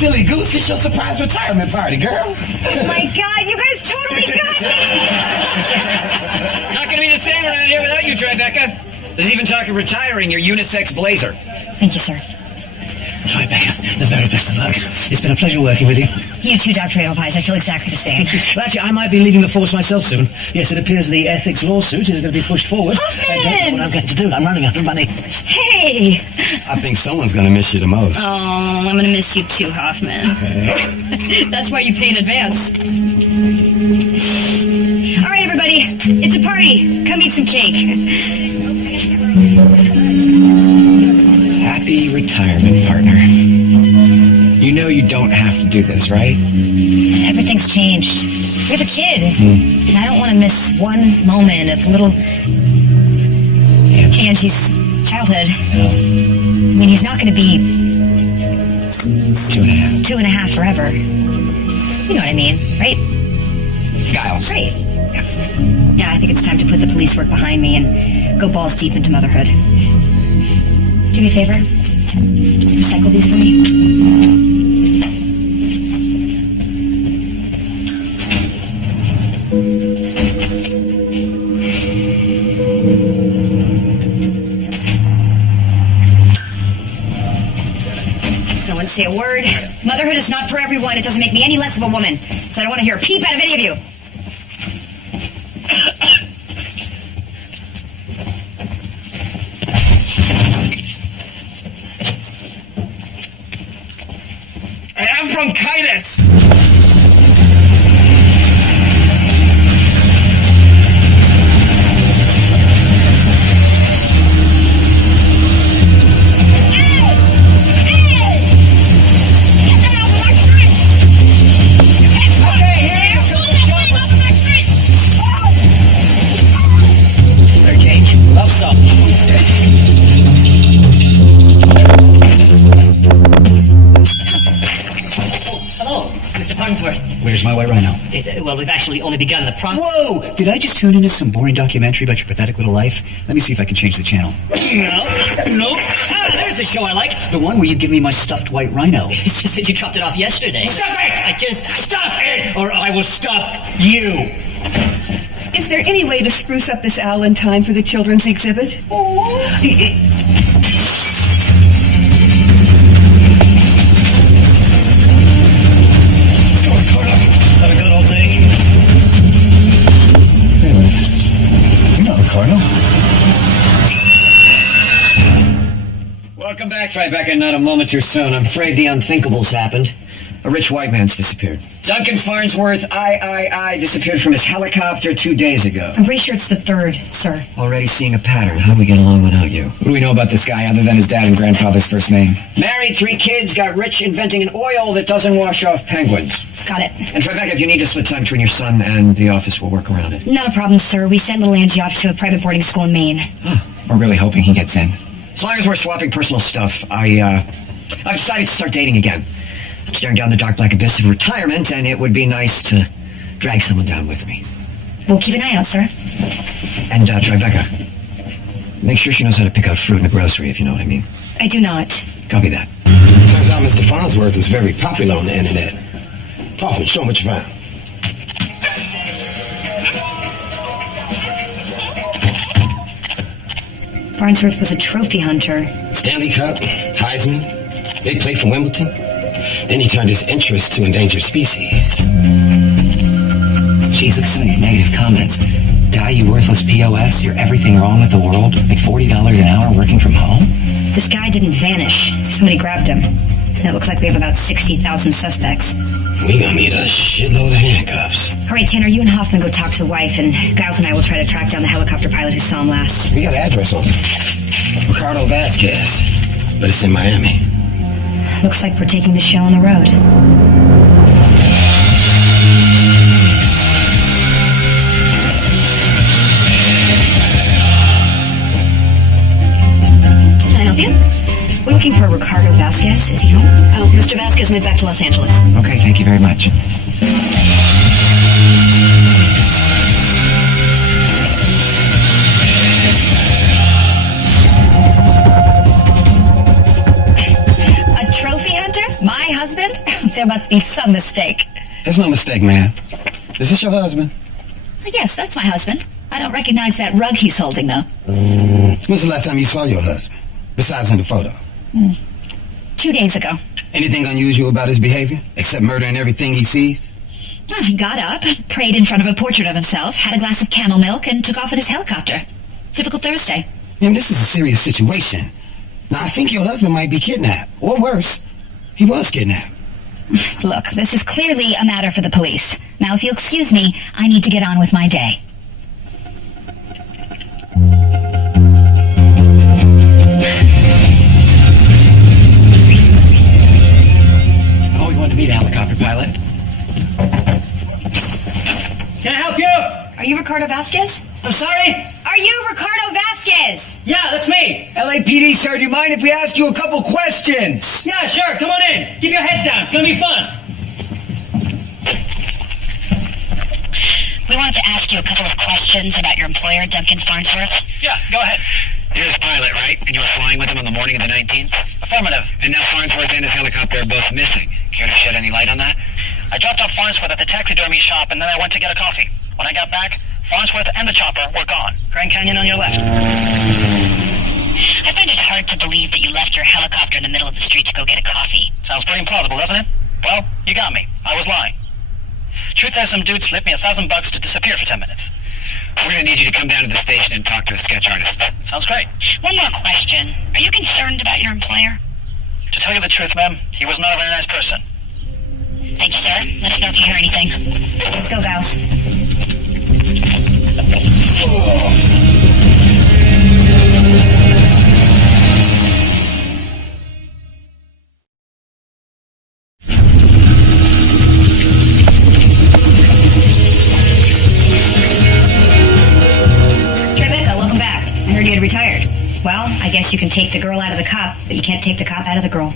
silly goose. It's your surprise retirement party, girl. Oh my God, you guys totally got me. Not gonna be the same around here without you, Tribeca. There's even talk of retiring your unisex blazer. Thank you, sir. Tribeca, the very best of luck. It's been a pleasure working with you. You too, Dr. Edelweiss. I feel exactly the same. Well, actually, I might be leaving the force myself soon. Yes, it appears the ethics lawsuit is going to be pushed forward. Hoffman! I don't know what I'm going to do. I'm running out of money. Hey! I think someone's gonna miss you the most. Oh, I'm gonna miss you too, Hoffman. That's why you pay in advance. All right, everybody. It's a party. Come eat some cake. Happy retirement, partner. You know you don't have to do this, right? Everything's changed. We have a kid. And I don't want to miss one moment of little Angie's childhood. I mean, he's not going to be 2.5. 2.5 forever. You know what I mean, right? Giles. Great. Yeah, I think it's time to put the police work behind me and go balls deep into motherhood. Do me a favor? Recycle these for me. I wouldn't say a word. Motherhood is not for everyone. It doesn't make me any less of a woman. So I don't want to hear a peep out of any of you. I have bronchitis. Where's my white rhino? Well, we've actually only begun the process. Whoa! Did I just tune into some boring documentary about your pathetic little life? Let me see if I can change the channel. No. Ah, there's the show I like. The one where you give me my stuffed white rhino. It's just that you dropped it off yesterday. Stuff it! I just... Stuff it, or I will stuff you. Is there any way to spruce up this owl in time for the children's exhibit? Welcome back, Tribeca. Not a moment too soon. I'm afraid the unthinkable's happened. A rich white man's disappeared. Duncan Farnsworth, I disappeared from his helicopter 2 days ago. I'm pretty sure it's the 3rd, sir. Already seeing a pattern. How do we get along without you? What do we know about this guy other than his dad and grandfather's first name? Married, 3 kids, got rich inventing an oil that doesn't wash off penguins. Got it. And Tribeca, if you need to split time between your son and the office, we'll work around it. Not a problem, sir. We send little Angie off to a private boarding school in Maine. We're really hoping he gets in. As long as we're swapping personal stuff, I've decided to start dating again. I'm staring down the dark black abyss of retirement, and it would be nice to drag someone down with me. We'll keep an eye out, sir. And, Tribeca, make sure she knows how to pick out fruit in a grocery, if you know what I mean. I do not. Copy that. Turns out Mr. Farnsworth was very popular on the internet. Hoffman, show him what you found. Farnsworth was a trophy hunter. Stanley Cup, Heisman, big play for Wimbledon. Then he turned his interest to endangered species. Jeez, look at some of these negative comments. Die, you worthless POS. You're everything wrong with the world. Make $40 an hour working from home. This guy didn't vanish. Somebody grabbed him. And it looks like we have about 60,000 suspects. We gonna need a shitload of handcuffs. All right, Tanner, you and Hoffman go talk to the wife, and Giles and I will try to track down the helicopter pilot who saw him last. We got an address on him. Ricardo Vasquez. But it's in Miami. Looks like we're taking the show on the road. Can I help you? We're looking for Ricardo Vasquez. Is he home? Oh, Mr. Vasquez moved back to Los Angeles. Okay, thank you very much. A trophy hunter? My husband? There must be some mistake. There's no mistake, ma'am. Is this your husband? Yes, that's my husband. I don't recognize that rug he's holding, though. When's the last time you saw your husband? Besides in the photo. 2 days ago. Anything unusual about his behavior? Except murdering everything he sees? He got up, prayed in front of a portrait of himself, had a glass of camel milk, and took off in his helicopter. Typical Thursday. Ma'am, this is a serious situation. Now, I think your husband might be kidnapped. Or worse, he was kidnapped. Look, this is clearly a matter for the police. Now, if you'll excuse me, I need to get on with my day. I always wanted to be a helicopter pilot. Can I help you? Are you Ricardo Vasquez? I'm sorry? Are you Ricardo Vasquez? Yeah, that's me. LAPD, sir, do you mind if we ask you a couple questions? Yeah, sure. Come on in. Keep your heads down. It's gonna be fun. We wanted to ask you a couple of questions about your employer, Duncan Farnsworth. Yeah, go ahead. You're his pilot, right? And you were flying with him on the morning of the 19th? Affirmative. And now Farnsworth and his helicopter are both missing. Care to shed any light on that? I dropped off Farnsworth at the taxidermy shop, and then I went to get a coffee. When I got back, Farnsworth and the chopper were gone. Grand Canyon on your left. I find it hard to believe that you left your helicopter in the middle of the street to go get a coffee. Sounds pretty implausible, doesn't it? Well, you got me. I was lying. Truth is, some dude slipped me $1,000 to disappear for 10 minutes. We're gonna need you to come down to the station and talk to a sketch artist. Sounds great. One more question. Are you concerned about your employer? To tell you the truth, ma'am, he was not a very nice person. Thank you, sir. Let us know if you hear anything. Let's go, gals. Tribeca, welcome back. I heard you had retired. Well, I guess you can take the girl out of the cop, but you can't take the cop out of the girl.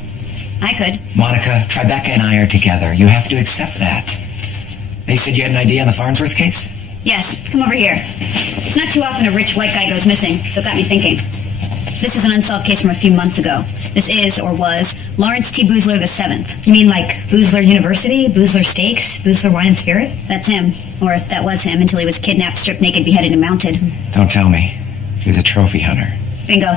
I could. Monica, Tribeca and I are together. You have to accept that. You said you had an idea on the Farnsworth case? Yes, come over here. It's not too often a rich white guy goes missing, so it got me thinking. This is an unsolved case from a few months ago. This is, or was, Lawrence T. Boozler VII. You mean like Boozler University, Boozler Steaks, Boozler Wine and Spirit? That's him. Or that was him until he was kidnapped, stripped naked, beheaded, and mounted. Don't tell me. He was a trophy hunter. Bingo.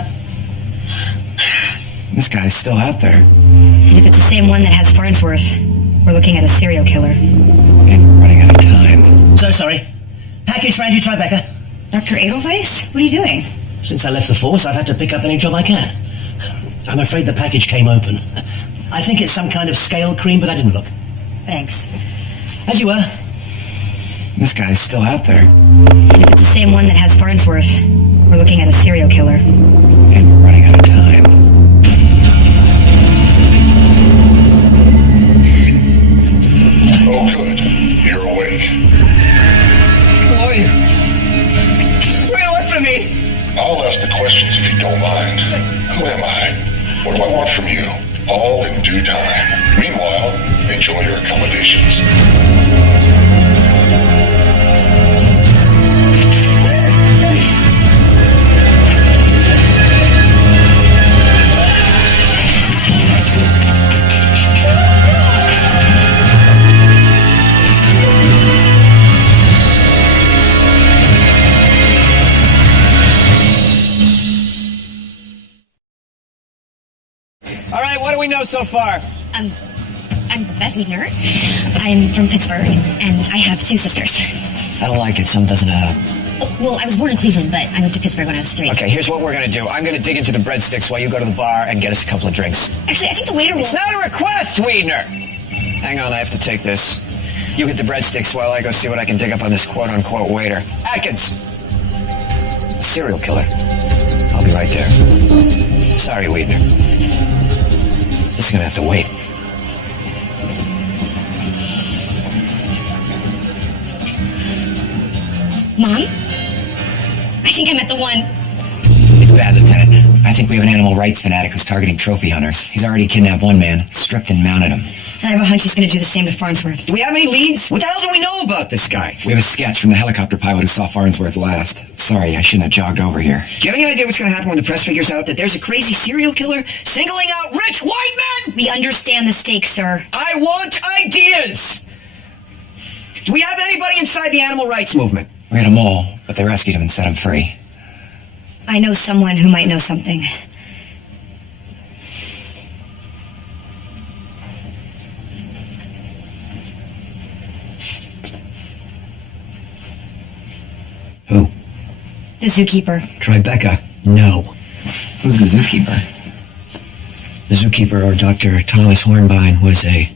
This guy's still out there. And if it's the same one that has Farnsworth, we're looking at a serial killer. And we're running out of time. So sorry. Package for Angie Tribeca. Dr. Edelweiss? What are you doing? Since I left the force, I've had to pick up any job I can. I'm afraid the package came open. I think it's some kind of scale cream, but I didn't look. Thanks. As you were. This guy's still out there. And if it's the same one that has Farnsworth, we're looking at a serial killer. And we're running out of time. Oh, good. You're awake. Who are you? Run away from me! I'll ask the questions if you don't mind. Who am I? What do I want from you? All in due time. Meanwhile, enjoy your accommodations. All right, what do we know so far? I'm Beth Weidner. I'm from Pittsburgh, and I have 2 sisters. I don't like it. Something doesn't add up. Well, I was born in Cleveland, but I moved to Pittsburgh when I was 3. Okay, here's what we're gonna do. I'm gonna dig into the breadsticks while you go to the bar and get us a couple of drinks. Actually, I think the waiter will... It's not a request, Weidner! Hang on, I have to take this. You hit the breadsticks while I go see what I can dig up on this quote-unquote waiter. Atkins! Serial killer. I'll be right there. Sorry, Weidner. This is gonna have to wait. Mom? I think I met the one. It's bad, Lieutenant. I think we have an animal rights fanatic who's targeting trophy hunters. He's already kidnapped one man, stripped and mounted him. And I have a hunch he's going to do the same to Farnsworth. Do we have any leads? What the hell do we know about this guy? We have a sketch from the helicopter pilot who saw Farnsworth last. Sorry, I shouldn't have jogged over here. Do you have any idea what's going to happen when the press figures out that there's a crazy serial killer singling out rich white men? We understand the stakes, sir. I want ideas! Do we have anybody inside the animal rights movement? We had them all, but they rescued him and set him free. I know someone who might know something. Who? The zookeeper. Tribeca. No. Who's the zookeeper? The zookeeper, or Dr. Thomas Hornbein, was a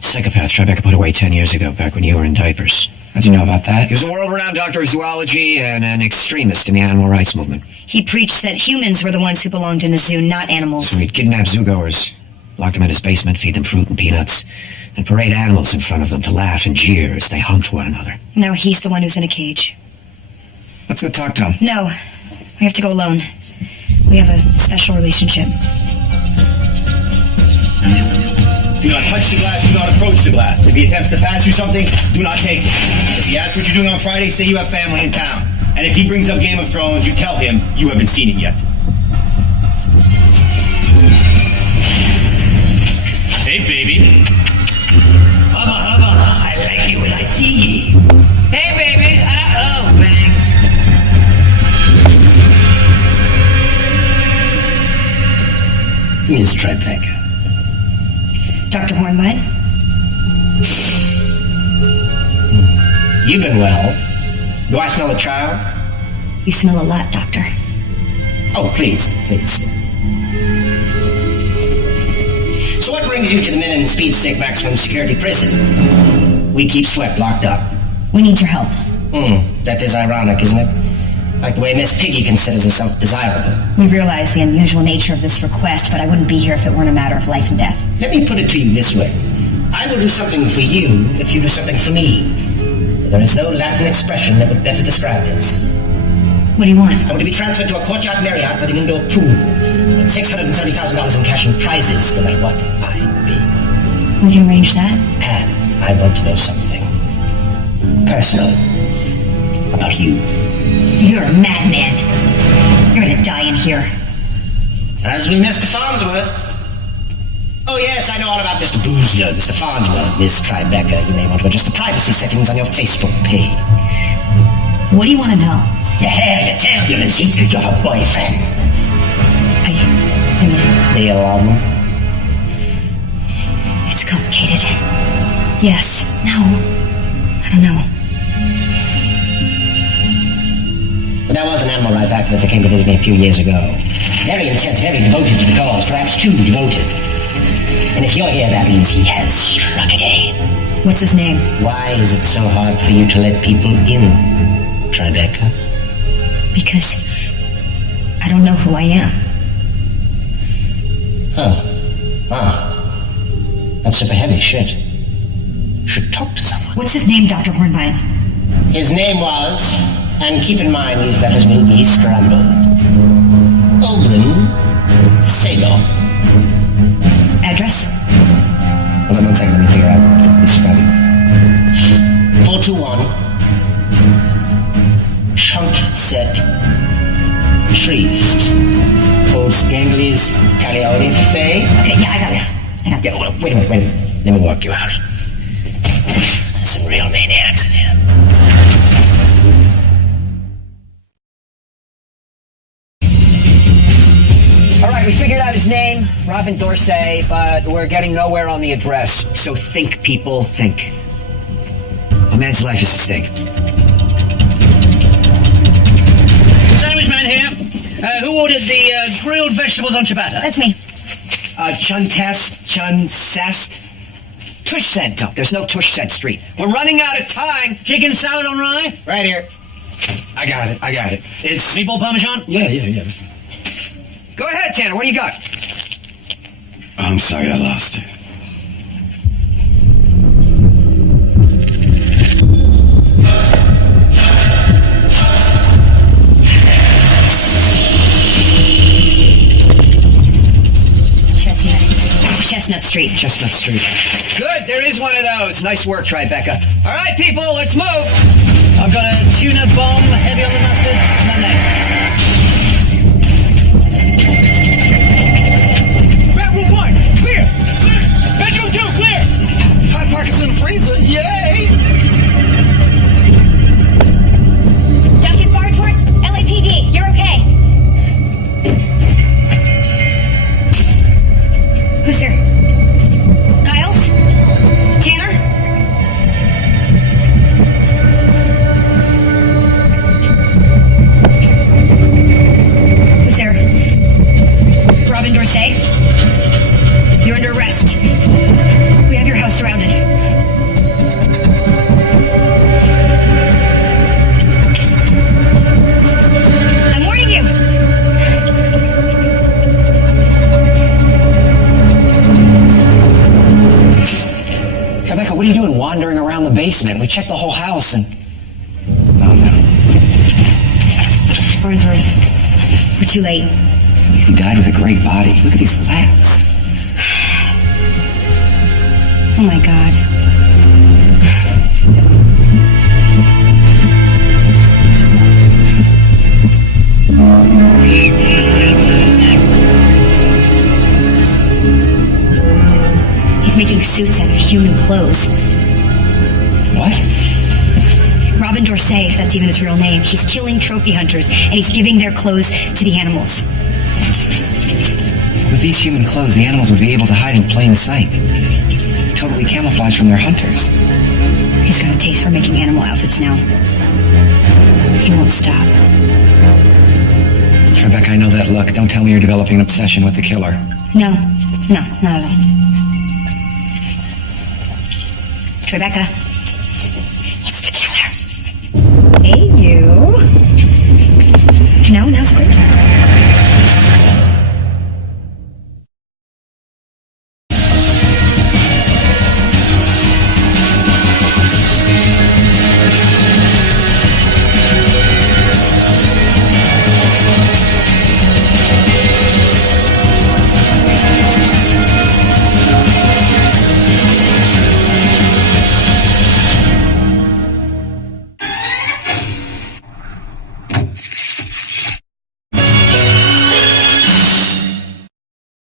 psychopath Tribeca put away 10 years ago, back when you were in diapers. How'd you know about that? He was a world-renowned doctor of zoology and an extremist in the animal rights movement. He preached that humans were the ones who belonged in a zoo, not animals. So he'd kidnap zoogoers, lock them in his basement, feed them fruit and peanuts, and parade animals in front of them to laugh and jeer as they humped one another. Now he's the one who's in a cage. Let's go talk to him. No, we have to go alone. We have a special relationship. Do not touch the glass, do not approach the glass. If he attempts to pass you something, do not take it. If he asks what you're doing on Friday, say you have family in town. And if he brings up Game of Thrones, you tell him you haven't seen it yet. Hey, baby. Hubba, hubba, I like you when I see ye. Hey, baby. Oh, thanks. Ms. Tribeca. Dr. Hornbein? You've been well. Do I smell a child? You smell a lot, Doctor. Oh, please. So what brings you to the men in Speed Stick maximum security prison? We keep Swept locked up. We need your help. That is ironic, isn't it? Like the way Miss Piggy considers herself desirable. We realize the unusual nature of this request, but I wouldn't be here if it weren't a matter of life and death. Let me put it to you this way. I will do something for you if you do something for me. But there is no Latin expression that would better describe this. What do you want? I want to be transferred to a courtyard Marriott with an indoor pool and $670,000 in cash and prizes, no matter what I bid. We can arrange that. And I want to know something personal about you. You're a madman. You're gonna die in here. As we Mr. Farnsworth. Oh yes, I know all about Mr. Boozler, Mr. Farnsworth, Miss Tribeca. You may want to adjust the privacy settings on your Facebook page. What do you want to know? Your hair, your tail, your receipt, you have a boyfriend. I mean... Do you love him? It's complicated. Yes. No. I don't know. But there was an animal rights activist that came to visit me a few years ago. Very intense, very devoted to the cause, perhaps too devoted. And if you're here, that means he has struck again. What's his name? Why is it so hard for you to let people in, Tribeca? Because I don't know who I am. That's super heavy shit. You should talk to someone. What's his name, Dr. Hornbein? His name was, and keep in mind these letters will be scrambled, Oberyn Salem. Address? Hold on 1 second, let me figure out this scrambled. 421 Chunkset Trist. Postganglis Calione Fay. Okay, yeah, I got it. Yeah, well, wait a minute. Let me walk you out. There's some real maniacs in here. All right, we figured out his name, Robin Dorsey, but we're getting nowhere on the address. So think, people, think. A man's life is at stake. Sandwich man here. Who ordered the grilled vegetables on ciabatta? That's me. Chunsest? Tushsent. No, there's no Tushsent Street. We're running out of time. Chicken salad on rye? Right here. I got it. It's... Meatball parmesan? Yeah. This one. Go ahead, Tanner. What do you got? I'm sorry, I lost it. Chestnuts. Street. Chestnut Street. Good, there is one of those. Nice work, Tribeca. All right, people, let's move. I've got a tuna bomb, heavy on the mustard, Monday. Bedroom 1, clear! Bedroom 2, clear! Hot pockets in the freezer, yay! Duncan Farnsworth, LAPD, you're okay. Who's there? Giles? Tanner? Who's there? Robin Dorsey? You're under arrest. We have your house surrounded. I'm warning you! Rebecca, what are you doing wandering around the basement? We checked the whole house and... Oh, no. Farnsworth, we're too late. He died with a great body. Look at these lats. Oh my God. He's making suits out of human clothes. What? Robin Dorsey, if that's even his real name. He's killing trophy hunters, and he's giving their clothes to the animals. With these human clothes, the animals would be able to hide in plain sight. Totally camouflaged from their hunters. He's got a taste for making animal outfits now. He won't stop. Rebecca, I know that look. Don't tell me you're developing an obsession with the killer. No, not at all. Tribeca.